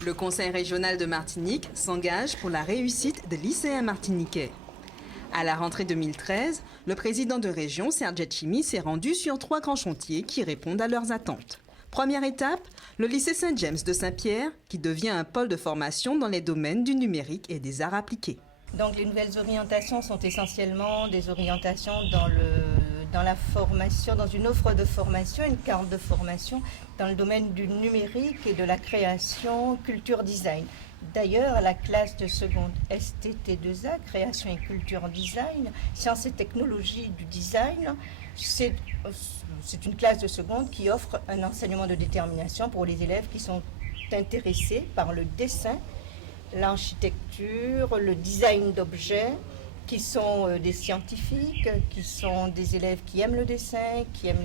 Le Conseil régional de Martinique s'engage pour la réussite des lycéens martiniquais. À la rentrée 2013, le président de région, Serge Etchimi, s'est rendu sur 3 grands chantiers qui répondent à leurs attentes. Première étape, le lycée Saint-James de Saint-Pierre, qui devient un pôle de formation dans les domaines du numérique et des arts appliqués. Donc les nouvelles orientations sont essentiellement des orientations dans la formation, dans une offre de formation, une carte de formation dans le domaine du numérique et de la création, culture, design. D'ailleurs, la classe de seconde STT2A, création et culture design, sciences et technologies du design, c'est une classe de seconde qui offre un enseignement de détermination pour les élèves qui sont intéressés par le dessin, l'architecture, le design d'objets, qui sont des scientifiques, qui sont des élèves qui aiment le dessin, qui aiment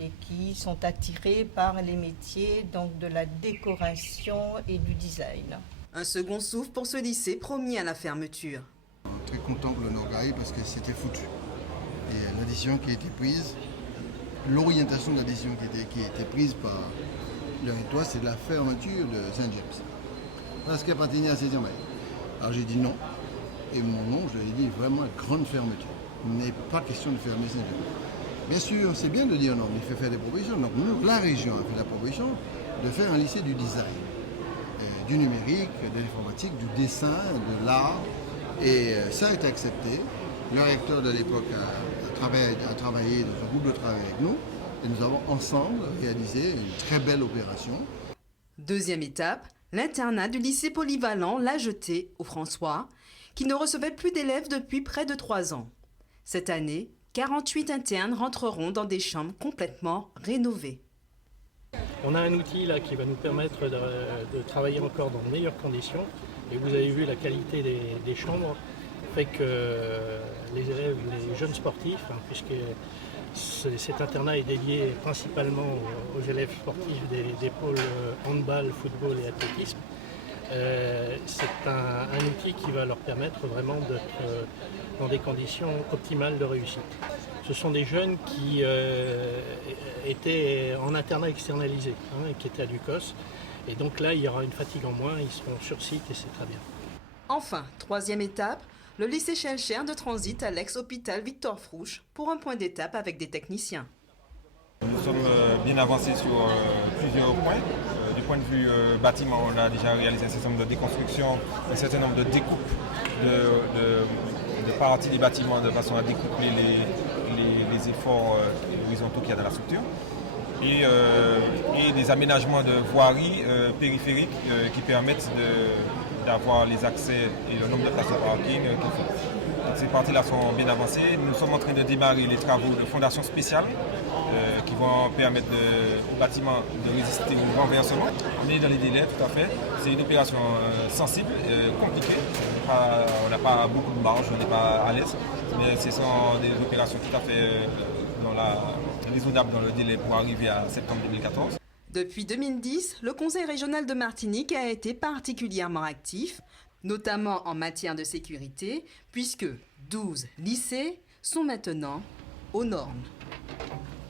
et qui sont attirés par les métiers donc de la décoration et du design. Un second souffle pour ce lycée promis à la fermeture. Très content pour le Nogaï parce que c'était foutu. Et la décision qui a été prise, l'orientation de la décision qui a été prise par l'un et toi, c'est la fermeture de Saint-James. Parce qu'elle appartenait à Saint-James. Alors j'ai dit non. Et mon nom, je lui ai dit vraiment grande fermeture. Il n'est pas question de fermer Saint-James. Bien sûr, c'est bien de dire non, mais il faut faire des propositions. Donc nous, la région a fait la proposition de faire un lycée du design, du numérique, de l'informatique, du dessin, de l'art. Et ça a été accepté. Le recteur de l'époque a travaillé dans un groupe de travail avec nous. Et nous avons ensemble réalisé une très belle opération. Deuxième étape, l'internat du lycée polyvalent La Jetée au François, qui ne recevait plus d'élèves depuis près de 3 ans. Cette année, 48 internes rentreront dans des chambres complètement rénovées. On a un outil là qui va nous permettre de travailler encore dans de meilleures conditions. Et vous avez vu la qualité des chambres fait que les élèves, les jeunes sportifs, puisque cet internat est dédié principalement aux élèves sportifs des pôles handball, football et athlétisme. C'est un outil qui va leur permettre vraiment d'être dans des conditions optimales de réussite. Ce sont des jeunes qui étaient en internat externalisé, qui étaient à l'UCOS. Et donc là, il y aura une fatigue en moins, ils seront sur site et c'est très bien. Enfin, troisième étape, le lycée Schelcher de transit à l'ex-hôpital Victor Frouch pour un point d'étape avec des techniciens. Nous sommes bien avancés sur plusieurs points. Du point de vue bâtiment, on a déjà réalisé un certain nombre de déconstructions, un certain nombre de découpes de parties des bâtiments de façon à découpler les efforts horizontaux qu'il y a dans la structure. Et des aménagements de voiries périphériques qui permettent d'avoir les accès et le nombre de places de parking qu'il faut. Donc ces parties-là sont bien avancées. Nous sommes en train de démarrer les travaux de fondation spéciale qui vont permettre au bâtiment de résister au renversement. On est dans les délais, tout à fait. C'est une opération sensible, compliquée. On n'a pas beaucoup de marge, on n'est pas à l'aise. Mais ce sont des opérations tout à fait raisonnables dans le délai pour arriver à septembre 2014. Depuis 2010, le Conseil régional de Martinique a été particulièrement actif, notamment en matière de sécurité, puisque 12 lycées sont maintenant aux normes.